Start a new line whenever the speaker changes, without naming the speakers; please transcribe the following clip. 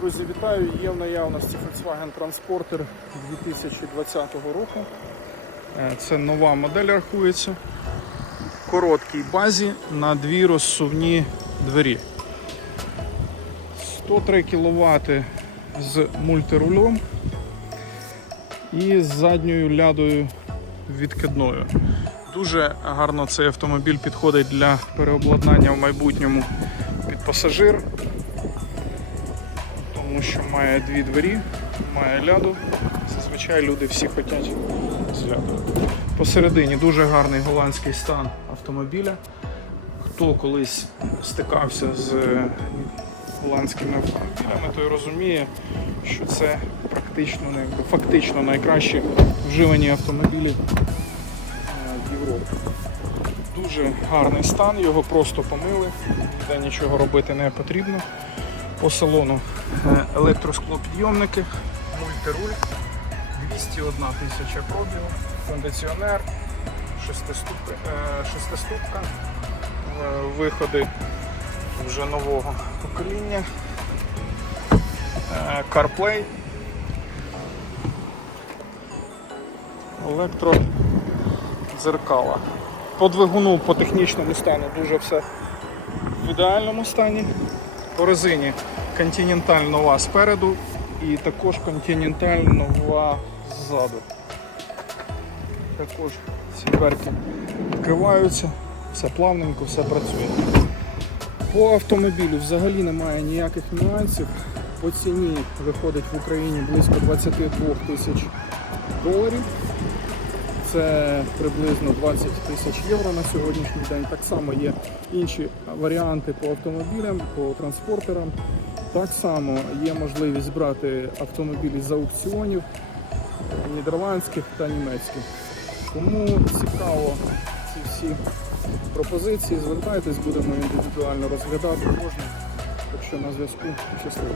Друзі, вітаю! Є в наявності Volkswagen Transporter 2020 року. Е, Це нова модель рахується. Короткій базі на дві розсувні двері. 103 кВт з мультирулем і з задньою лядою відкидною. Дуже гарно цей автомобіль підходить для переобладнання в майбутньому під пасажир тому що має дві двері, має ляду. Зазвичай люди всі хочуть з ляду. Посередині дуже гарний голландський стан автомобіля. Хто колись стикався з голландськими автомобілями, той розуміє, що це практично ну, фактично найкращі вживані автомобілі е, в Європі. Дуже гарний стан, його просто помили, ніде нічого робити не потрібно. По салону е, електросклопідйомники, мультируль, 201 тисяча пробігу, кондиціонер, е, шестиступка, е, виходи вже нового покоління, е, CarPlay, електродзеркала. По двигуну, по технічному стану дуже все в ідеальному стані. По резині Continental нова спереду і також Continental нова ззаду. Також ці дверки відкриваються, все плавненько, все працює. По автомобілю взагалі немає ніяких нюансів. По ціні виходить в Україні близько 22 тисяч доларів. Це приблизно 20 тисяч євро на сьогоднішній день. Так само є інші варіанти по автомобілям, по транспортерам. Так само є можливість брати автомобілі з аукціонів нідерландських та німецьких. Кому цікаво ці всі пропозиції, звертайтесь, будемо індивідуально розглядати кожну. якщо на зв'язку щасливо.